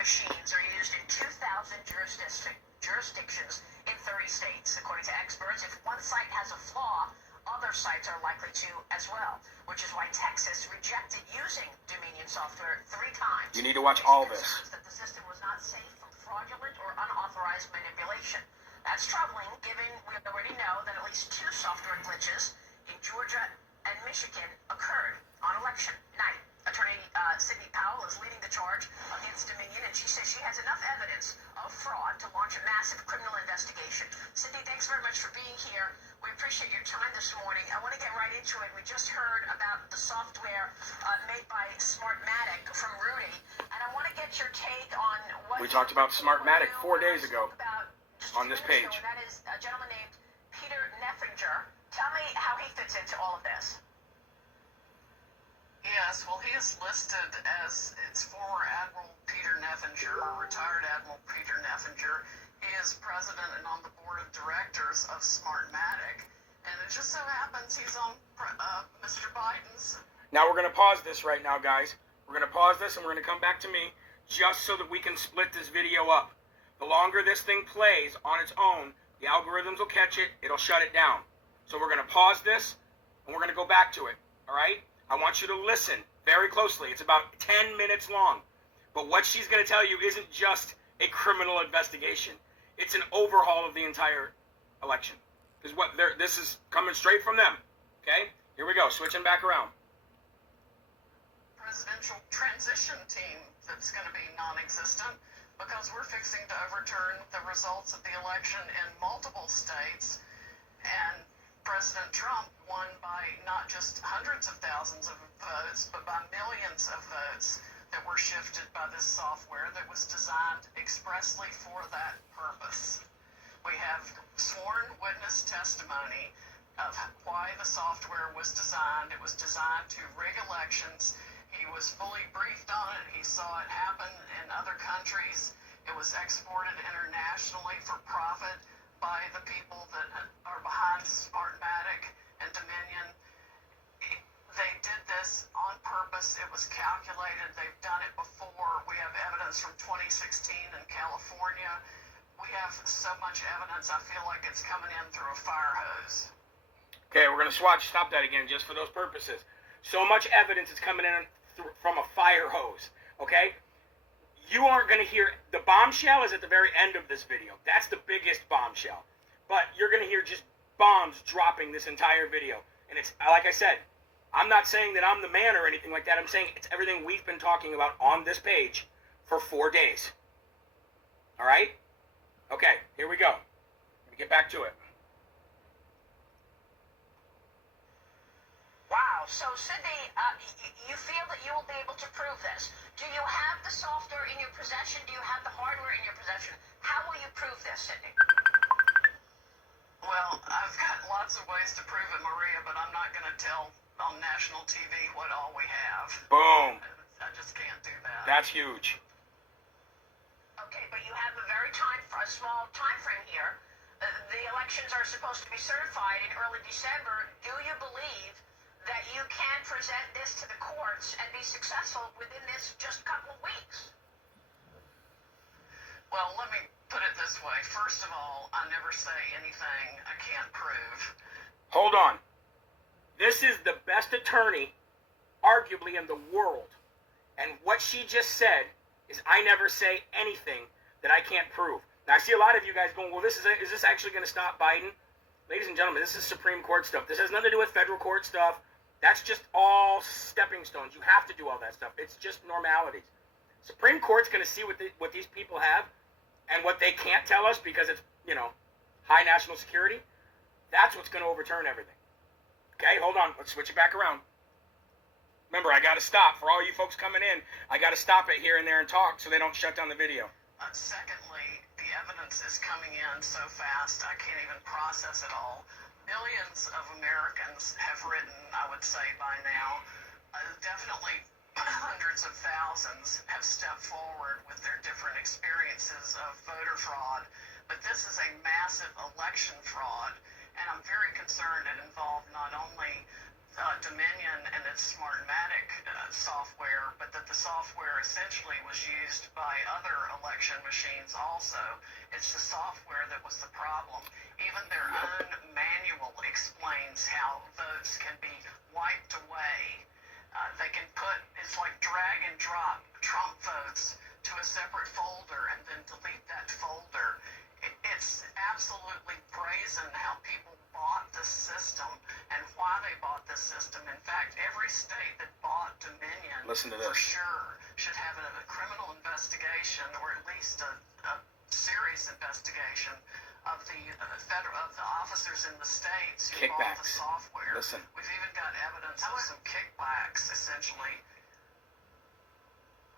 machines are used in 2,000 jurisdictions in 30 states. According to experts, if one site has a flaw, other sites are likely to as well, which is why Texas rejected using Dominion software 3 times. You need to watch all this. That the system was not safe from fraudulent or unauthorized manipulation. That's troubling, given we already know that at least 2 software glitches in Georgia and Michigan occurred on election night. Attorney Sidney Powell is leading the charge against Dominion, and she says she has enough evidence of fraud to launch a massive criminal investigation. Sidney, thanks very much for being here. We appreciate your time this morning. I want to get right into it. We just heard about the software made by Smartmatic from Rudy, and I want to get your take on what... We talked about Smartmatic 4 days ago on this page. And that is a gentleman named Peter Neffinger. Tell me how he fits into all of this. Yes, well, he is listed as its former Admiral Peter Neffinger, or retired Admiral Peter Neffinger. He is president and on the board of directors of Smartmatic, and it just so happens he's on Mr. Biden's. Now we're going to pause this right now, guys. We're going to pause this and we're going to come back to me just so that we can split this video up. The longer this thing plays on its own, the algorithms will catch it, it'll shut it down. So we're going to pause this and we're going to go back to it, all right? I want you to listen very closely. It's about 10 minutes long. But what she's going to tell you isn't just a criminal investigation. It's an overhaul of the entire election. Because this is coming straight from them. Okay? Here we go. Switching back around. Presidential transition team that's going to be non-existent because we're fixing to overturn the results of the election in multiple states, and President Trump won by not just hundreds of thousands of votes, but by millions of votes that were shifted by this software that was designed expressly for that purpose. We have sworn witness testimony of why the software was designed. It was designed to rig elections. He was fully briefed on it. He saw it happen in other countries. It was exported internationally for profit by the people that are behind Smartmatic and Dominion. They did this on purpose. It was calculated. They've done it before. We have evidence from 2016 in California. We have so much evidence, I feel like it's coming in through a fire hose. Okay, we're going to stop that again just for those purposes. So much evidence is coming in from a fire hose, okay? You aren't going to hear, the bombshell is at the very end of this video. That's the biggest bombshell. But you're going to hear just bombs dropping this entire video. And it's, like I said, I'm not saying that I'm the man or anything like that. I'm saying it's everything we've been talking about on this page for 4 days. All right? Okay, here we go. Let me get back to it. Wow. So, Sidney, you feel that you will be able to prove this. Do you have the software in your possession? Do you have the hardware in your possession? How will you prove this, Sidney? Well, I've got lots of ways to prove it, Maria, but I'm not going to tell on national TV what all we have. Boom. I just can't do that. That's huge. Okay, but you have a small time frame here. The elections are supposed to be certified in early December. Do you believe that you can present this to the courts and be successful within this just couple of weeks? Well, let me put it this way. First of all, I never say anything I can't prove. Hold on. This is the best attorney, arguably, in the world. And what she just said is I never say anything that I can't prove. Now, I see a lot of you guys going, well, is this actually going to stop Biden? Ladies and gentlemen, this is Supreme Court stuff. This has nothing to do with federal court stuff. That's just all stepping stones. You have to do all that stuff. It's just normalities. Supreme Court's going to see what these people have and what they can't tell us because it's, high national security. That's what's going to overturn everything. Okay, hold on. Let's switch it back around. Remember, I got to stop. For all you folks coming in, I got to stop it here and there and talk so they don't shut down the video. Secondly, the evidence is coming in so fast, I can't even process it all. Millions of Americans have written, I would say by now. Definitely hundreds of thousands have stepped forward with their different experiences of voter fraud. But this is a massive election fraud, and I'm very concerned it involved not only Dominion and its Smartmatic software, but that the software essentially was used by other election machines also. It's the software that was the problem. Even their own manual explains how votes can be wiped away. They can put, it's like drag and drop Trump votes to a separate folder and then delete that folder. It's absolutely brazen how people bought the system and why they bought the system. In fact, every state that bought Dominion Listen to this. for sure should have a criminal investigation, or at least a serious investigation of the officers in the states who bought the Kickbacks. software. Listen. We've even got evidence of some kickbacks, essentially.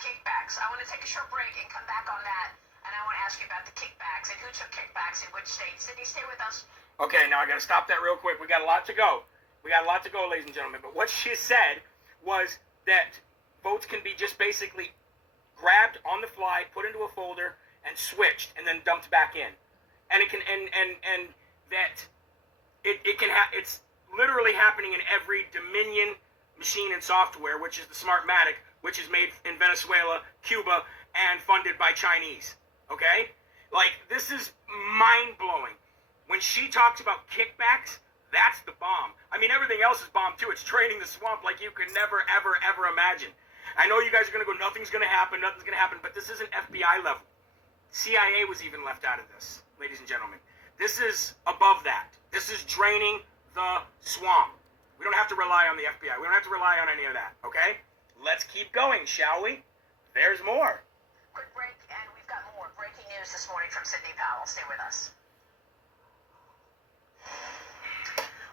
Kickbacks. I want to take a short break and come back on that. And I want to ask you about the kickbacks and who took kickbacks in which states. Sydney, stay with us. Okay, now I got to stop that real quick. We got a lot to go. Ladies and gentlemen. But what she said was that votes can be just basically grabbed on the fly, put into a folder, and switched, and then dumped back in. And it can and that it can it's literally happening in every Dominion machine and software, which is the Smartmatic, which is made in Venezuela, Cuba, and funded by Chinese. Okay? Like, this is mind-blowing. When she talks about kickbacks, that's the bomb. I mean, everything else is bomb, too. It's draining the swamp like you could never, ever, ever imagine. I know you guys are going to go, nothing's going to happen, but this isn't FBI level. CIA was even left out of this, ladies and gentlemen. This is above that. This is draining the swamp. We don't have to rely on the FBI. We don't have to rely on any of that, okay? Let's keep going, shall we? There's more. Quick break, and we've got more breaking news this morning from Sidney Powell. Stay with us.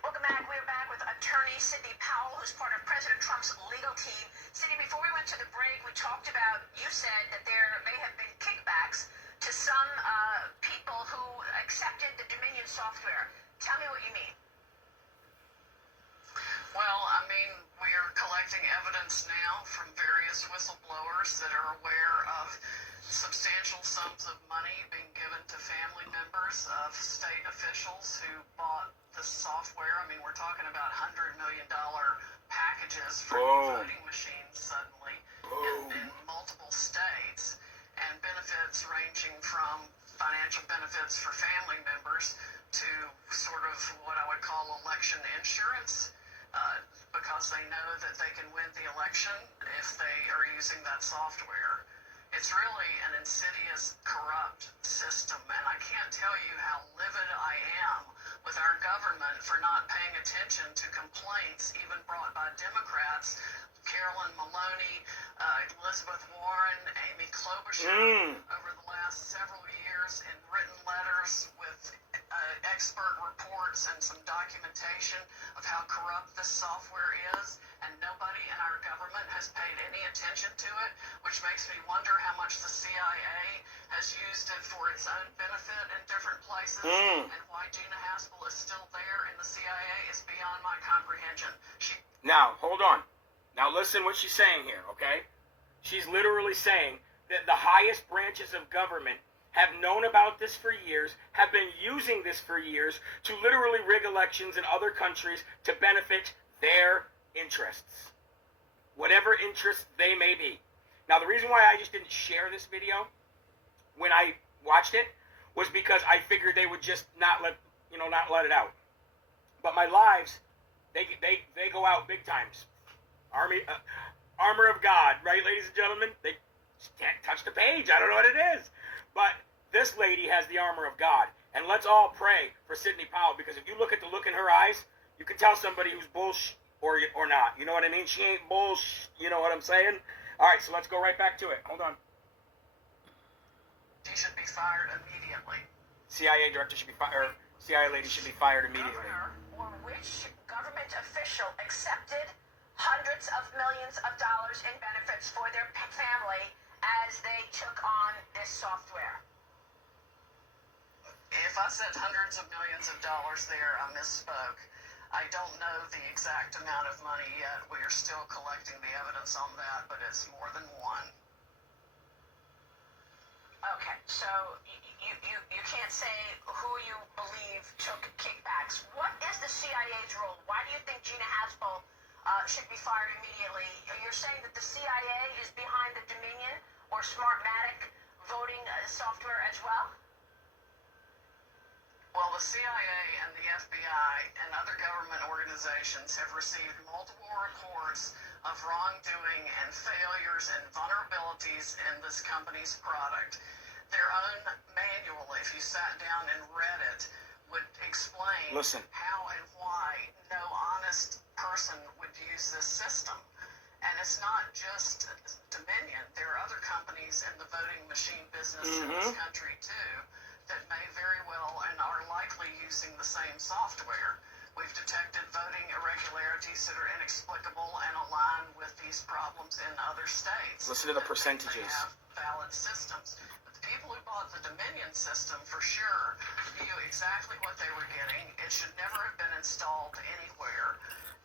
Welcome back. We're back with attorney Sidney Powell, who's part of President Trump's legal team. Sidney, before we went to the break, we talked about, you said that there may have been kickbacks to some people who accepted the Dominion software. Tell me what you mean. Well, I mean, we are collecting evidence now from various whistleblowers that are aware of substantial sums of money being given to family members of state officials who bought the software. I mean, we're talking about $100 million packages for voting machines suddenly in multiple states, and benefits ranging from financial benefits for family members to sort of what I would call election insurance. Because they know that they can win the election if they are using that software. It's really an insidious, corrupt system, and I can't tell you how livid I am with our government for not paying attention to complaints even brought by Democrats, Carolyn Maloney, Elizabeth Warren, Amy Klobuchar, over the last several years in written letters with expert reports and some documentation of how corrupt this software is, and nobody in our government has paid any attention to it, which makes me wonder how much the CIA has used it for its own benefit in different places, and why Gina Haspel is still there in the CIA is beyond my comprehension. Now, hold on. Now listen what she's saying here, okay? She's literally saying that the highest branches of government have known about this for years, have been using this for years to literally rig elections in other countries to benefit their interests. Whatever interests they may be. Now, the reason why I just didn't share this video when I watched it was because I figured they would just not let it out. But my lives, they go out big times. Armor of God, right, ladies and gentlemen? They can't touch the page. I don't know what it is. But this lady has the armor of God. And let's all pray for Sidney Powell, because if you look at the look in her eyes, you can tell somebody who's bullshit or not. You know what I mean? She ain't bullshit. You know what I'm saying? All right, so let's go right back to it. Hold on. She should be fired immediately. CIA director should be fired. CIA lady should be fired immediately. Governor or which government official accepted hundreds of millions of dollars in benefits for their family as they took on this software? If I said hundreds of millions of dollars there, I misspoke. I don't know the exact amount of money yet. We are still collecting the evidence on that, but it's more than one. Okay, so you can't say who you believe took kickbacks. What is the CIA CIA's role? Why do you think Gina Haspel should be fired immediately? You're saying that the CIA is behind the Dominion or Smartmatic voting software as well? Well, the CIA and the FBI and other government organizations have received multiple reports of wrongdoing and failures and vulnerabilities in this company's product. Their own manual, if you sat down and read it, would explain how and why no honest person would use this system. And it's not just Dominion. There are other companies in the voting machine business in this country, too, that may very well and are likely using the same software. We've detected voting irregularities that are inexplicable and align with these problems in other states. Listen to the percentages. They have valid systems. But the people who bought the Dominion system, for sure, knew exactly what they were getting. It should never have been installed anywhere.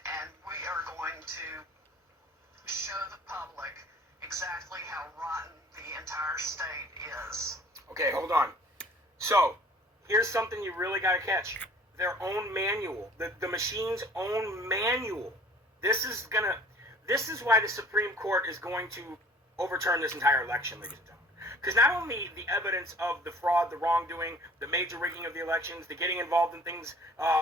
And we are going to show the public exactly how rotten the entire state is. Okay, hold on. So, here's something you really got to catch. Their own manual, the machine's own manual. This is why the Supreme Court is going to overturn this entire election, ladies and gentlemen. Because not only the evidence of the fraud, the wrongdoing, the major rigging of the elections, the getting involved in things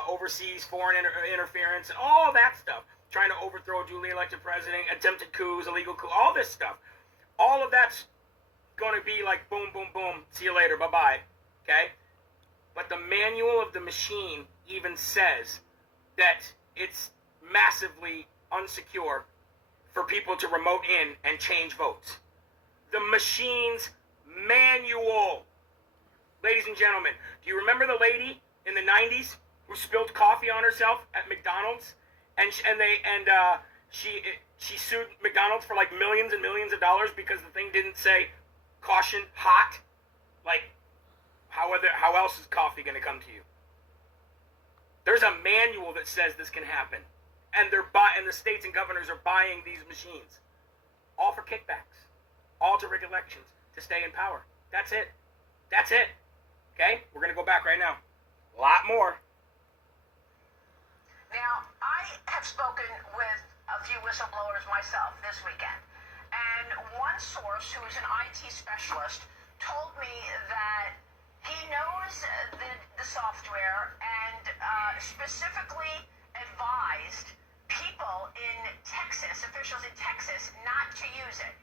overseas, foreign interference, and all that stuff, trying to overthrow a duly elected president, attempted coups, illegal coups, all this stuff. All of that's going to be like boom, boom, boom, see you later, bye-bye, okay? But the manual of the machine even says that it's massively unsecure for people to remote in and change votes. The machine's manual. Ladies and gentlemen, do you remember the lady in the 90s who spilled coffee on herself at McDonald's? And she sued McDonald's for like millions and millions of dollars because the thing didn't say caution hot. Like, how else is coffee going to come to you? There's a manual that says this can happen, and the states and governors are buying these machines, all for kickbacks, all to rig elections to stay in power. That's it. That's it. Okay, we're going to go back right now. A lot more. Now, I have spoken with a few whistleblowers myself this weekend, and one source who is an IT specialist told me that he knows the software and specifically advised people in Texas, officials in Texas, not to use it.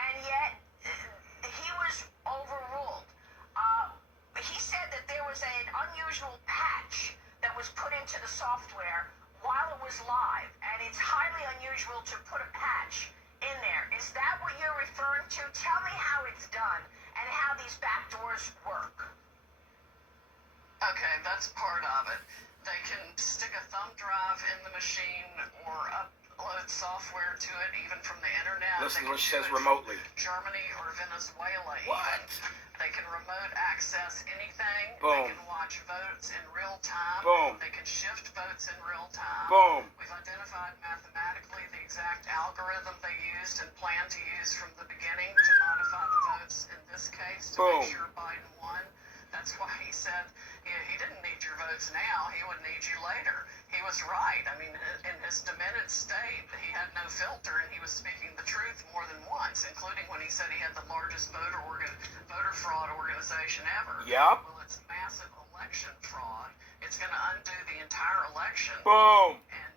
And yet, he was overruled. He said that there was an unusual patch that was put into the software while it was live, and it's highly unusual to put a patch in there. Is that what you're referring to? Tell me how it's done and how these backdoors work. Okay, that's part of it. They can stick a thumb drive in the machine or upload software to it, even from the internet. Listen to what she says remotely. Germany or Venezuela. What? Even. They can remote access anything. Boom. They can watch votes in real time. Boom. They can shift votes in real time. Boom. We've identified mathematically the exact algorithm they used and plan to use from the beginning to modify the votes in this case to Boom. make sure Biden won. That's why he said he didn't need your votes now, he would need you later. He was right. I mean, in his demented state, he had no filter, and he was speaking the truth more than once, including when he said he had the largest voter fraud organization ever. Yep. Well, it's massive election fraud. It's going to undo the entire election. Boom. And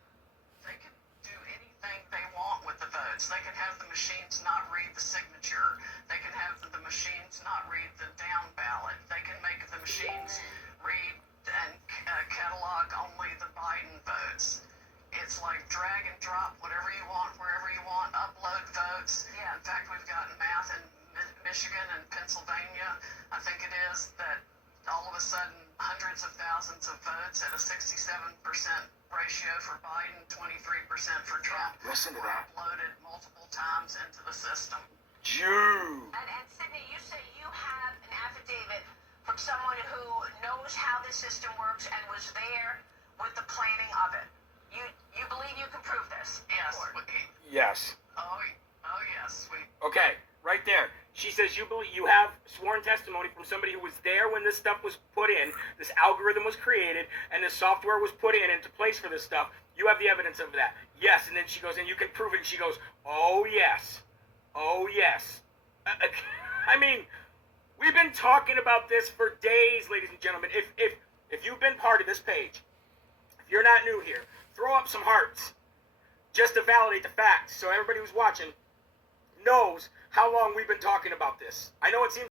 they can do anything they want with the votes. They can have the machines not read the signature. They can have the machines not read the down ballot. They can make the machines read and catalog only the Biden votes. It's like drag and drop whatever you want, wherever you want, upload votes. Yeah. In fact, we've gotten math in Michigan and Pennsylvania, I think it is, that all of a sudden hundreds of thousands of votes at a 67% ratio for Biden, 23% for Trump. Listen to were that. uploaded multiple times into the system. Jew. And Sydney, you say you have an affidavit from someone who knows how this system works and was there with the planning of it. You believe you can prove this? Yes. Yes. Oh, yes. Okay, right there. She says you have sworn testimony from somebody who was there when this stuff was put in, this algorithm was created and the software was put in into place for this stuff. You have the evidence of that. Yes. And then she goes, and you can prove it. And she goes, oh, yes. Oh, yes. I mean, we've been talking about this for days, ladies and gentlemen. If you've been part of this page, if you're not new here, throw up some hearts just to validate the facts so everybody who's watching knows how long we've been talking about this. I know it seems